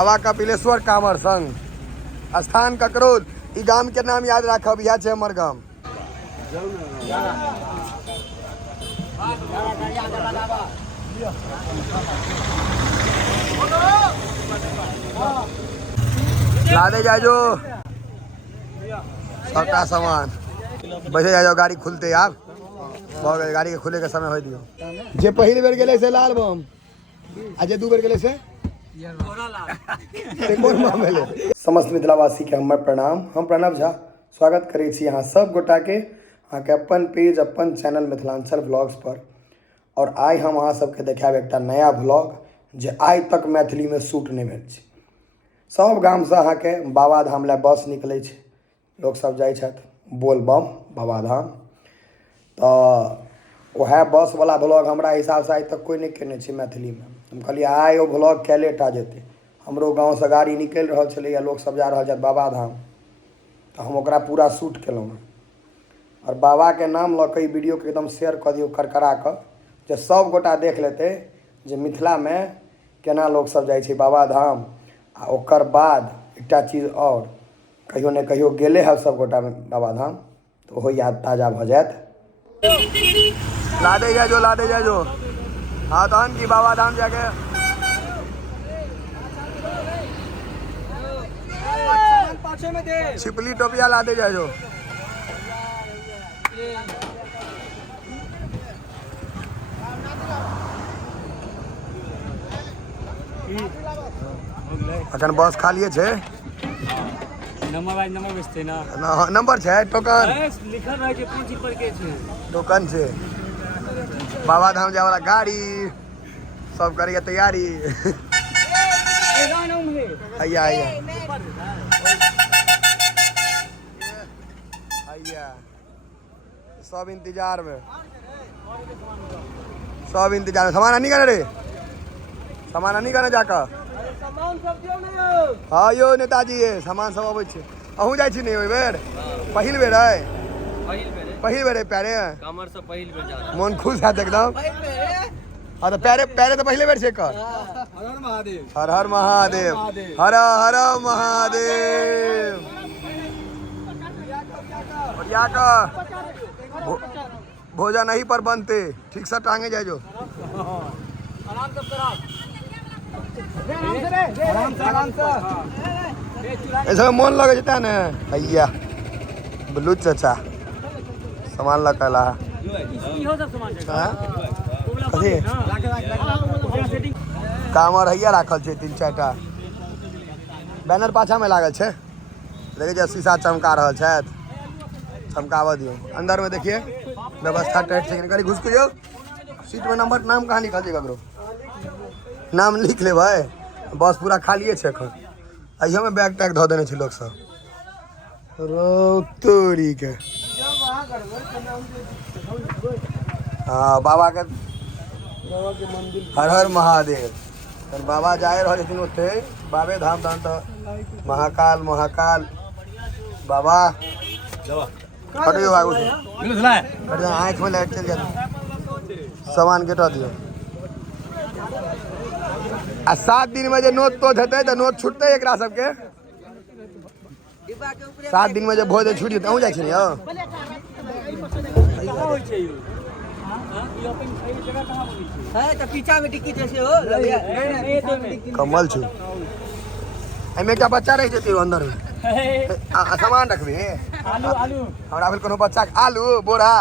बाबा कपिलेश्वर कांवर संघ स्थान ककरोल। ई गाम के नाम याद रखब, यह है हमर गाम। लादे जाओ सबका सामान, बैठे जाओ, गाड़ी खुलते आप गाड़ी के खुले के समय हो दियो। जे पहली बेर गेले से लाल बम, आज दू बेर गेले से समस्त मिथिलावासी के हमर प्रणाम। हम प्रणव झा स्वागत करै छी यहाँ सब गोटा के अहाँ के अपन पेज अपन चैनल मिथिलांचल व्लॉग्स पर। और आइ हम अहाँ सबके देखाब एकटा नया व्लॉग जे आइ तक मैथिली में शूट नहीं भेल छै। सब गाम से अहाँ के बाबाधाम ला बस निकलै छै, लोग सब जाइ छथि बोलबम बाबाधाम। तो वह बस वाला व्लॉग हमरा हिसाब से आइ तक कोई नहीं केने छै मैथिली में। हम कहलिए आइ ओ व्लॉग कैले टा जेतै। हमरो गाँव से गाड़ी निकल रहा छलै, लोग सब जा रहा छथि बाबाधाम, तो हम ओकरा पूरा शूट केलहुँ। और बाबा के नाम लऽ के वीडियो के एकदम शेयर कर दियौ करकरा कऽ, जे सब गोटा देख लेते जे मिथिला में केना लोग सब जाइ छै बाबाधाम। आ ओकर बाद एकटा चीज और, कहियो ने कहियो गेले है सब गोटा बाबाधाम, तो ओहो याद ताजा भ जायत। लादे जाओ हाँ तहन की बाबाधाम जाके छिपली टोपिया लादे जाओ। अखन बस खालिए छे, नंबर बेचते ना नंबर छे, टोकन लिखल रहे छै, कोन चीज पर के छै टोकन छे। बाबाधाम जाए वाला गाड़ी सब करिए तैयारी। आइया सब इंतजार में, सामान नहीं करे रे, सामान नहीं करे जाकर। हाँ यो नेताजी ये सामान सब अबै छै। अहूँ जाइ छी नहीं ओइ बेर? पहिल बेर है, पहिल बेर है प्यारे कामर से पहिल बेर जा रहा, मन खुश है एकदम। हाँ तो प्यारे तो पहले बेर से कर। हर हर महादेव, हर हर महादेव, हर हर महादेव। बढ़िया का भोजन नहीं पर बनते, ठीक से टांगे जाए जो। ऐसा मन लगे जता ने भैया बलू चाचा सामान लगा कामर हैया राखल छै 3-4 टा, बैनर पाछा में लागल छै, देखिए जब शीशा चमका रहल छथि, चमकावा दियो। अंदर में देखिए व्यवस्था टाइट छै, कनी घुस के जो। सीट में नंबर नाम कहाँ लिखल छै, ककरो नाम लिख ले भाई। बस पूरा खालिए छै एखन, अइयो में बैग टैग धो देने छै लोग सब। तोरी के हाँ बाबा के हर हर महादेव। बाबा जाए रहे छथिन ओते बाबे धाम तहन तो महाकाल बाबा हटियो आगू से आँख में लाइट चल जाती, सामान गेटा दियो। आ 7 दिन में जो नोत तोज हेतै तो नोत छूटतै एकरा सबके। 7 दिन में जो भोज छूट जेतै। अहूँ जाइ छी यौ कमल छू एमे क्या बच्चा रह जेतै अंदर में, सामान रखबी हमरा भेल कोनो बच्चा आलू बोरा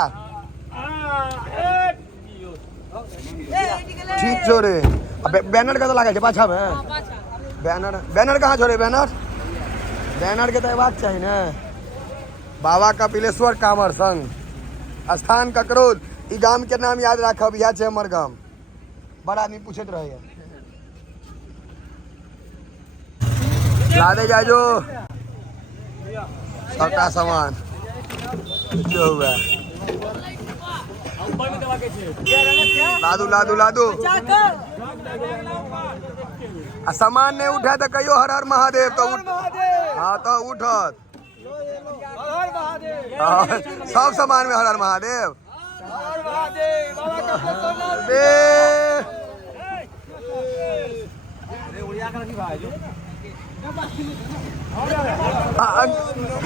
ठीक छो रे। बैनर कतऽ लागल छै पाछा में? बैनर कहाँ छो रे? बैनर के तो अयबाक चाही ने। बाबा कपिलेश्वर कांवर संघ स्थान ककरोल। ई गाम के नाम याद रखब, यह है हमर गाम। बड़ा आदमी पूछत रहे लादे जाओ सबका सामान जो हुआ। लादू आ सामान नहीं उठा तो कहियो हर हर महादेव तो उठ। हाँ तो उठत सब सामान में हर हर महादेव।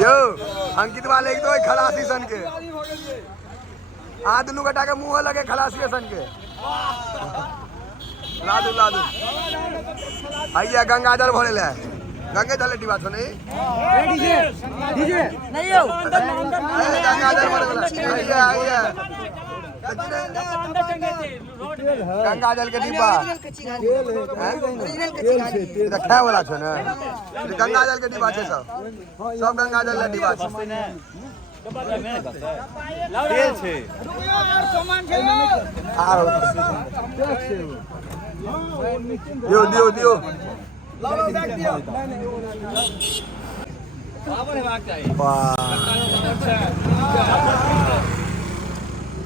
यो अंकित वाले एक तो खलासी सन के दुनू कटा के मुंह लगे खलासी सन के लादू आइया गंगा जल भरे ले गंगे जल डिबा छो नहीं नहीं हो गंगा जल भरे आइया गंगा जल के डिब्बा खाए वाला छो ना गंगा जल के डिब्बा छे सब गंगा जल के डिब्बा छे तेल छे दियो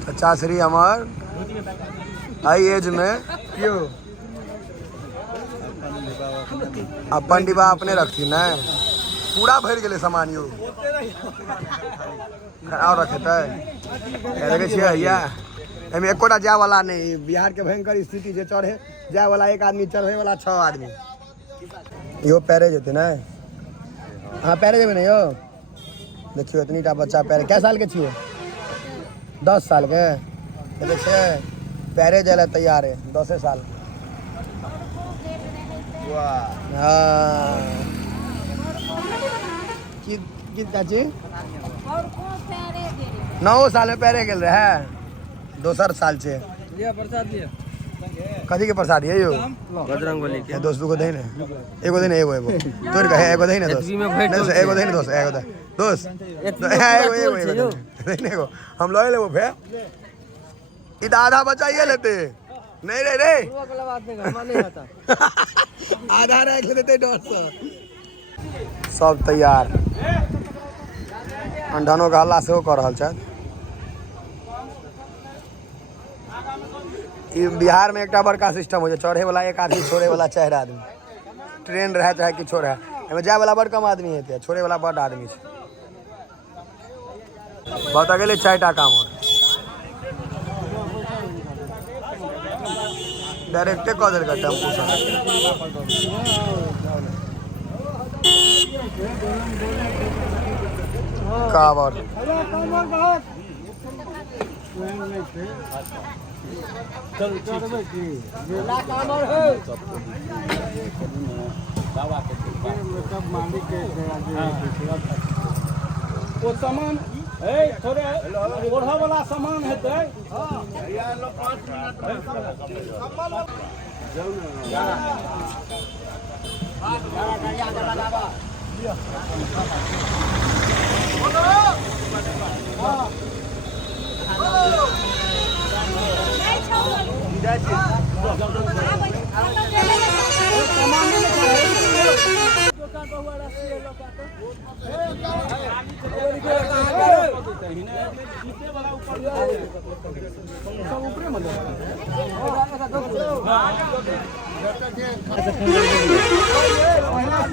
अच्छा श्री हमार हाई एज में क्यों अपन डिब्बा अपने रखती ना पूरा भर गए सामान यो खराब रखे देखे भैया एमे एकोटा जाए वाला नहीं बिहार के भयंकर स्थिति जे चढ़े जाए वाला एक आदमी चढ़े वाला 6 आदमी यो पैरे जेते ना हाँ पैरे जेबे ना यो देखियो इतनीटा बच्चा पैरे कै साल के छियो 10 साल के देखिए पैरे जाए तैयार है 10 साल हाँ की चाची 9 साल में पैरे गेल रहे दोसर साल से कथी के प्रसाद है यो बजरंगबली के दोस्त को दे ने एगो दे ने एगो तोर कहे एगो दे ने दोस्त एगो दे ने दोस्त एगो एगो हम लोए ले वो फे इधर आधा बचाइए लेते नहीं रे आधा रख लेते 150 सब तैयार अंडनो का हल्ला सेहो कर रहल छथि बिहार में एक बड़का सिस्टम हो चढ़े वाला एक आदमी छोड़े वाला 4 आदमी ट्रेन रहे चाहे किछो रहे एमे जाए वाला बड़ कम आदमी है छोड़े वाला बड़ आदमी है बता गेले 4टा काम डायरेक्टे कह देलक टेम्पू से कावर वो सामान है थोड़े ओढ़ा वाला सामान है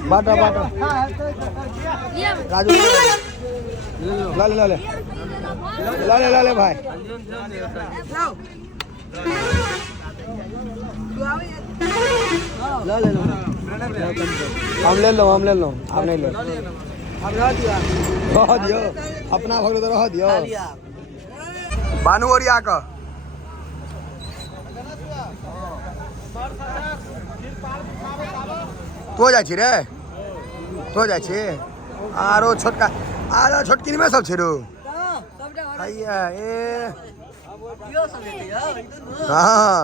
बाटा बाटा राजू ले भाई हम ले लो आप नहीं लो रह दियो अपना भगलो तो रह दियो बानू ओरिया का तो जाइ छी रे तो जाइ छी आरो छोटका आरो छोटकी में सब छी रो हैया ए हाँ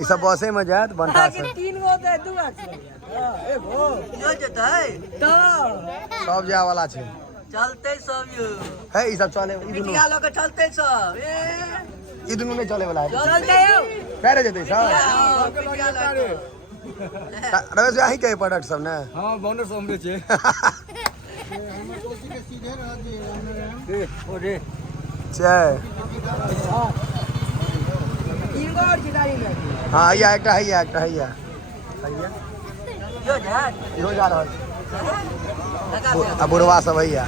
ई सब बसे में जात बनता से 3 गो दे 2 एगो यो जतै तो सब जाए वाला छे चलते सब यो है ई सब चले ई दुनु बिटिया लोग चलते सब ई दुनु नहीं चले वाला है चलते यो पैरे जते सब बिटिया लोग रमेश यही के प्रोडक्ट सब ना हां बाउंडर सब बेचे ओरे छे इंगोर खिलाड़ी में हां हैया एकटा हैया यो जा इहो जा रहल आ बुढ़वा सब हैया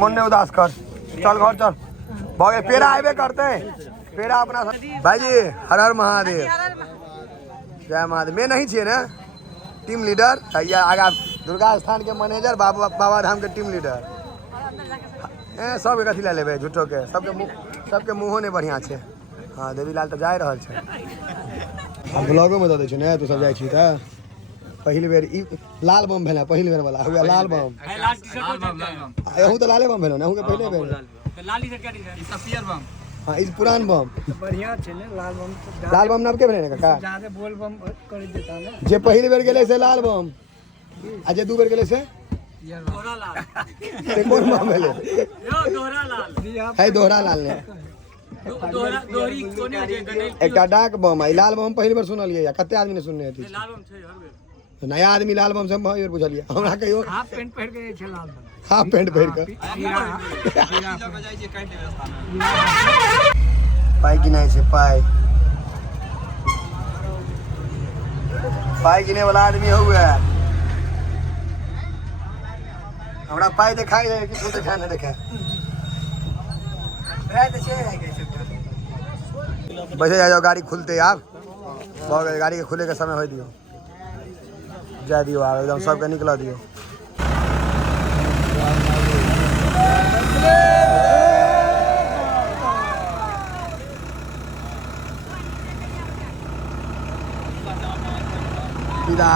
मन ने उदास कर चल घर चल भगे पेड़ा आबे करते पेड़ा अपना भाई जी हर हर महादेव जय महादेव मैं नहीं छिए ना टीम लीडर या आगा दुर्गा स्थान के मैनेजर बाबा धाम के टीम लीडर सबके कथी ला लेबै झूठो के सबके मुँहो नहीं बढ़िया छै। हाँ देवी लाल तो जा रहल छै। ब्लॉगो में दऽ दै छै ने तू सब जाइ छी तऽ पहिल बेर ई लाल बम भेल पहिल बेर वाला हुआ लाल बम अहूँ तो लाले बम भेल अहूँ के पहले बेर हाँ इस पुरान बम बढ़िया छै ने लाल बम लाल बम नाम के भेलै ने काका ज्यादा बोल बम कर देता ना जे पहिल बेर गेलै से लाल बम आ जे दू बेर गेलै से दोहरा लाल से कोन बम भेलै यो दोहरा लाल है दोहरा लाल ने दोहरा दोहरी कोने जे गणेश एकटा डाक बम है लाल बम पहिल बेर सुनलियै या कते आदमी ने सुनने हेतै लाल बम छै हर बेर नया आदमी लाल बम से पहिल बेर बुझलियै हमरा कहियो हाफ पैंट पहिर के छै लाल बम हाफ पैंट पहिर के पाई गिनाइ छै पाई गिने वाला आदमी हुए हमरा पाई दिखाई दे कि तू दिखा ना दिखा बैठे जाओ गाड़ी खुलते आप गाड़ी के खुले के समय हो दियो जा दियो आप एकदम सबके निकला दियो विदा